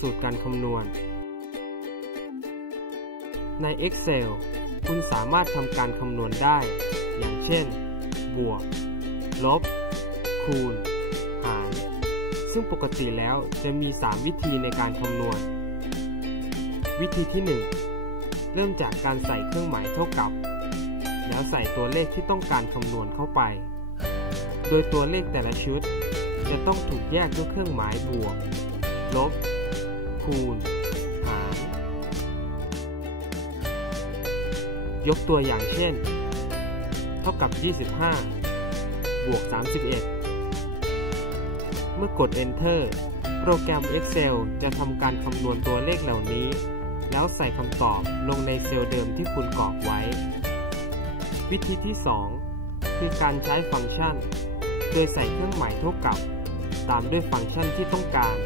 สูตรการคำนวณ ใน Excel คุณสามารถทำการคำนวณได้ อย่างเช่น บวก ลบ คูณ หาร ซึ่งปกติแล้วจะมี 3 วิธีในการคำนวณ วิธีที่ 1 เริ่มจากการใส่เครื่องหมายเท่ากับ แล้วใส่ตัวเลขที่ต้องการคำนวณเข้าไป โดยตัวเลขแต่ละชุดจะต้องถูกแยกด้วยเครื่องหมายบวก ลบ คูณ หาร ยกตัวอย่างเช่น เท่ากับ 25 บวก 31 เมื่อกด Enter โปรแกรม Excel จะทำการคำนวณตัวเลขเหล่านี้ แล้วใส่คำตอบลงในเซลล์เดิมที่คุณกรอกไว้ วิธีที่ 2 คือการใช้ฟังก์ชัน โดยใส่เครื่องหมายเท่ากับ ตามด้วยฟังก์ชันที่ต้องการ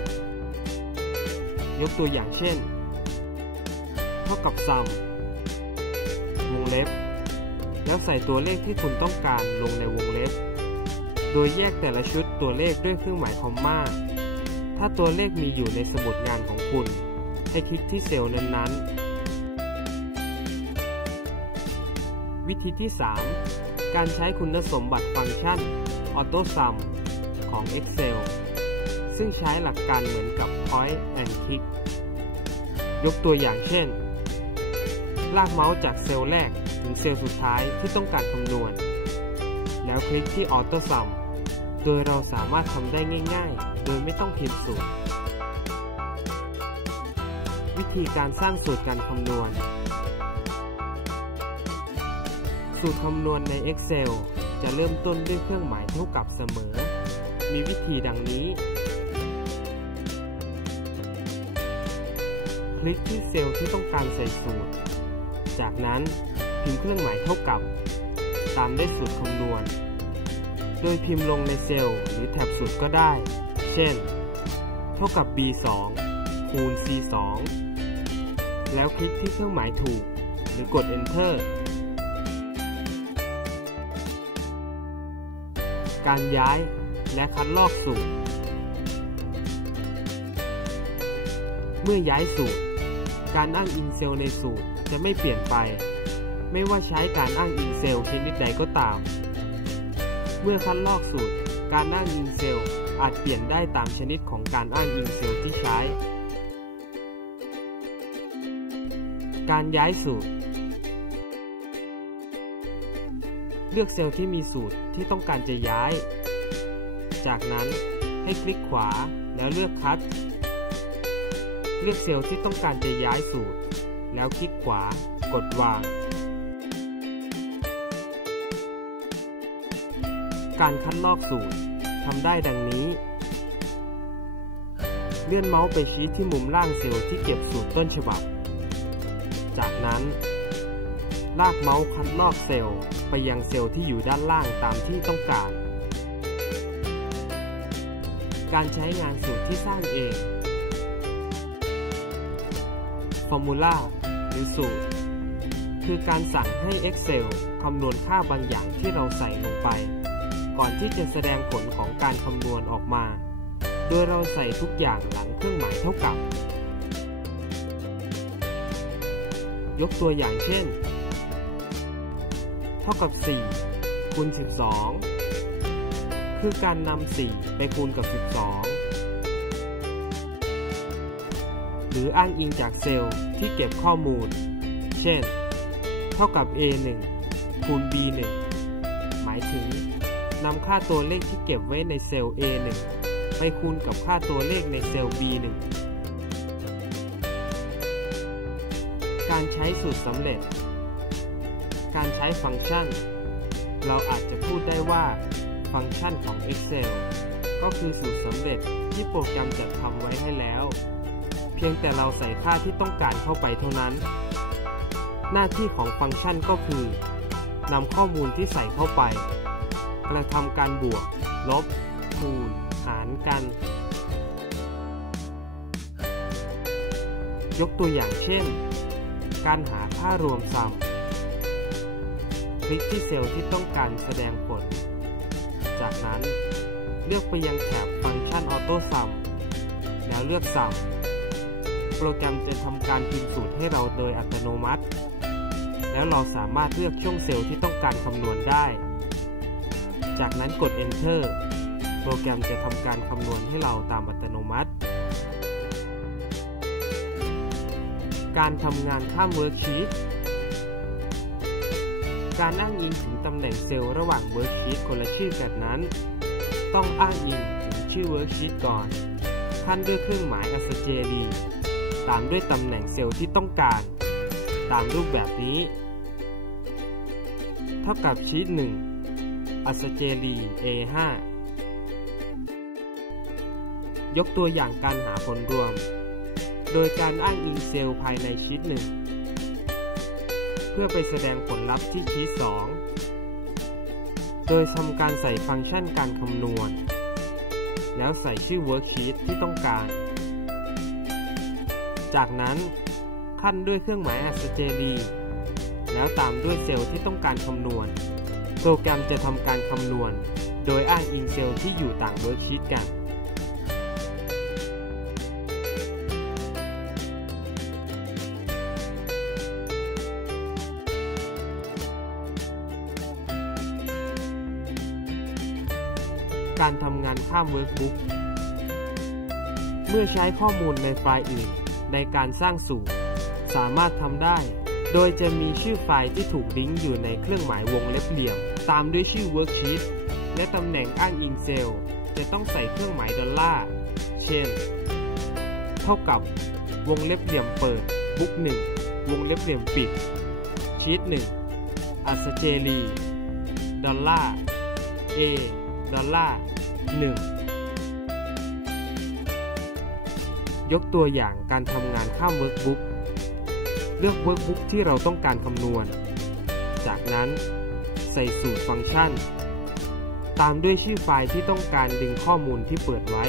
ยกตัวอย่างเช่น เท่ากับ sum วงเล็บ แล้วใส่ตัวเลขที่คุณต้องการลงในวงเล็บ โดยแยกแต่ละชุดตัวเลขด้วยเครื่องหมายคอมมา ถ้าตัวเลขมีอยู่ในสมุดงานของคุณ ให้คลิกที่เซลล์นั้นๆ วิธีที่ 3 การใช้คุณสมบัติฟังก์ชัน AutoSum ของ Excel ซึ่งใช้หลักการเหมือนกับ Point and Click ยกตัวอย่างเช่น ลากเมาส์จากเซลล์แรกถึงเซลล์สุดท้ายที่ต้องการคำนวณ แล้วคลิกที่ AutoSum โดยเราสามารถทำได้ง่าย ๆ โดยไม่ต้องพิมพ์สูตร วิธีการสร้างสูตรการคำนวณ สูตรคำนวณใน Excel จะเริ่มต้นด้วยเครื่องหมายเท่ากับเสมอ มีวิธีดังนี้ ลิกที่เซลล์ที่ต้องการใส่สูตร จากนั้นพิมพ์เครื่องหมายเท่ากับ ตามด้วยสูตรคำนวณ โดยพิมพ์ลงในเซลล์หรือแท็บสูตรก็ได้ เช่น เท่ากับ B2 คูณ C2 แล้วคลิกที่เครื่องหมายถูก หรือกด Enter การย้ายและคัดลอกสูตร เมื่อย้ายสูตร การอ้างอิงเซลล์ในสูตรจะไม่เปลี่ยนไป ไม่ว่าใช้การอ้างอิงเซลล์ชนิดใดก็ตาม เมื่อคัดลอกสูตร การอ้างอิงเซลล์อาจเปลี่ยนได้ตามชนิดของการอ้างอิงเซลล์ที่ใช้ การย้ายสูตร เลือกเซลล์ที่มีสูตรที่ต้องการจะย้าย จากนั้นให้คลิกขวาแล้วเลือกคัด เลือกเซลล์ที่ต้องการจะย้ายสูตร แล้วคลิกขวากดวาง การคัดลอกสูตรทำได้ดังนี้ เลื่อนเมาส์ไปชี้ที่มุมล่างเซลล์ที่เก็บสูตรต้นฉบับ จากนั้น ลากเมาส์คัดลอกเซลล์ไปยังเซลล์ที่อยู่ด้านล่างตามที่ต้องการ การใช้งานสูตรที่สร้างเอง Formula หรือสูตร คือการสั่งให้ Excel คำนวณค่าบางอย่างที่เราใส่ลงไป ก่อนที่จะแสดงผลของการคำนวณออกมา โดยเราใส่ทุกอย่างหลังเครื่องหมายเท่ากับ ยกตัวอย่างเช่น เท่ากับ 4คูณ 12 คือการนำ4ไปคูณกับ 12 หรืออ้างอิงจากเซลล์ที่เก็บข้อมูล เช่น เท่ากับ A1 คูณ B1 หมายถึงนำค่าตัวเลขที่เก็บไว้ในเซลล์ A1 ไปคูณกับค่าตัวเลขในเซลล์ B1 การใช้สูตรสำเร็จ การใช้ฟังก์ชัน เราอาจจะพูดได้ว่าฟังก์ชันของ Excel ก็คือสูตรสำเร็จที่โปรแกรมจัดทำไว้ให้แล้ว เพียงแต่เราใส่ค่าที่ต้องการเข้าไปเท่านั้น หน้าที่ของฟังก์ชันก็คือนำข้อมูลที่ใส่เข้าไป กระทำการบวก ลบ คูณ หารกัน ยกตัวอย่างเช่น การหาค่ารวมซัมคลิกที่เซลล์ที่ต้องการแสดงผล จากนั้นเลือกไปยังแถบฟังก์ชัน AutoSum แล้วเลือก Sum โปรแกรมจะทำการพิมพ์สูตรให้เราโดยอัตโนมัติ แล้วเราสามารถเลือกช่วงเซลล์ที่ต้องการคำนวณได้ จากนั้นกด Enter โปรแกรมจะทำการคำนวณให้เราตามอัตโนมัติ การทำงานข้ามเวิร์กชีตการอ้างอิงถึงตำแหน่งเซลล์ระหว่างเวิร์กชีตคนละชื่อกันนั้น ต้องอ้างอิงถึงชื่อเวิร์กชีตก่อนขั้นด้วยเครื่องหมายอัศเจรี ตามด้วยตำแหน่งเซลล์ที่ต้องการ ตามรูปแบบนี้ เท่ากับชีต1อัศเจรี A5 ยกตัวอย่างการหาผลรวม โดยการอ้างอิงเซลล์ภายในชีต1เพื่อไปแสดงผลลัพธ์ที่ชีต2โดยทำการใส่ฟังก์ชันการคำนวณ แล้วใส่ชื่อ worksheet ที่ต้องการ จากนั้นขั้นด้วยเครื่องหมายอัศเจรีแล้วตามด้วยเซลล์ที่ต้องการคำนวณ โปรแกรมจะทำการคำนวณ โดยอ้างอิงเซลล์ที่อยู่ต่างเวิร์กชีตกันการทำงานข้ามเวิร์กบุ๊ก เมื่อใช้ข้อมูลในไฟล์อื่น ในการสร้างสูตร สามารถทำได้ โดยจะมีชื่อไฟล์ที่ถูกลิงก์อยู่ในเครื่องหมายวงเล็บเหลี่ยม ตามด้วยชื่อ Worksheet และตำแหน่งอ้างอิงเซลล์จะต้องใส่เครื่องหมายดอลลาร์ เช่น เท่ากับ วงเล็บเหลี่ยมเปิด บุ๊ก1วงเล็บเหลี่ยมปิด ชีต1อัสเจรี ดอลลาร์ A ดอลลาร์1 ยกตัวอย่างการทำงานข้ามเวิร์กบุ๊กเลือกเวิร์กบุ๊กที่เราต้องการคำนวณ จากนั้นใส่สูตรฟังก์ชัน ตามด้วยชื่อไฟล์ที่ต้องการดึงข้อมูลที่เปิดไว้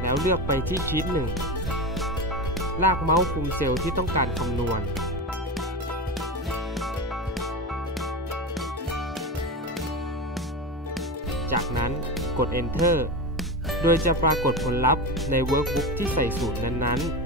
แล้วเลือกไปที่ชีตหนึ่งลากเมาส์คุมเซลล์ที่ต้องการคำนวณ จากนั้นกด Enter โดยจะปรากฏผลลัพธ์ใน Workbook ที่ใส่สูตรนั้นๆ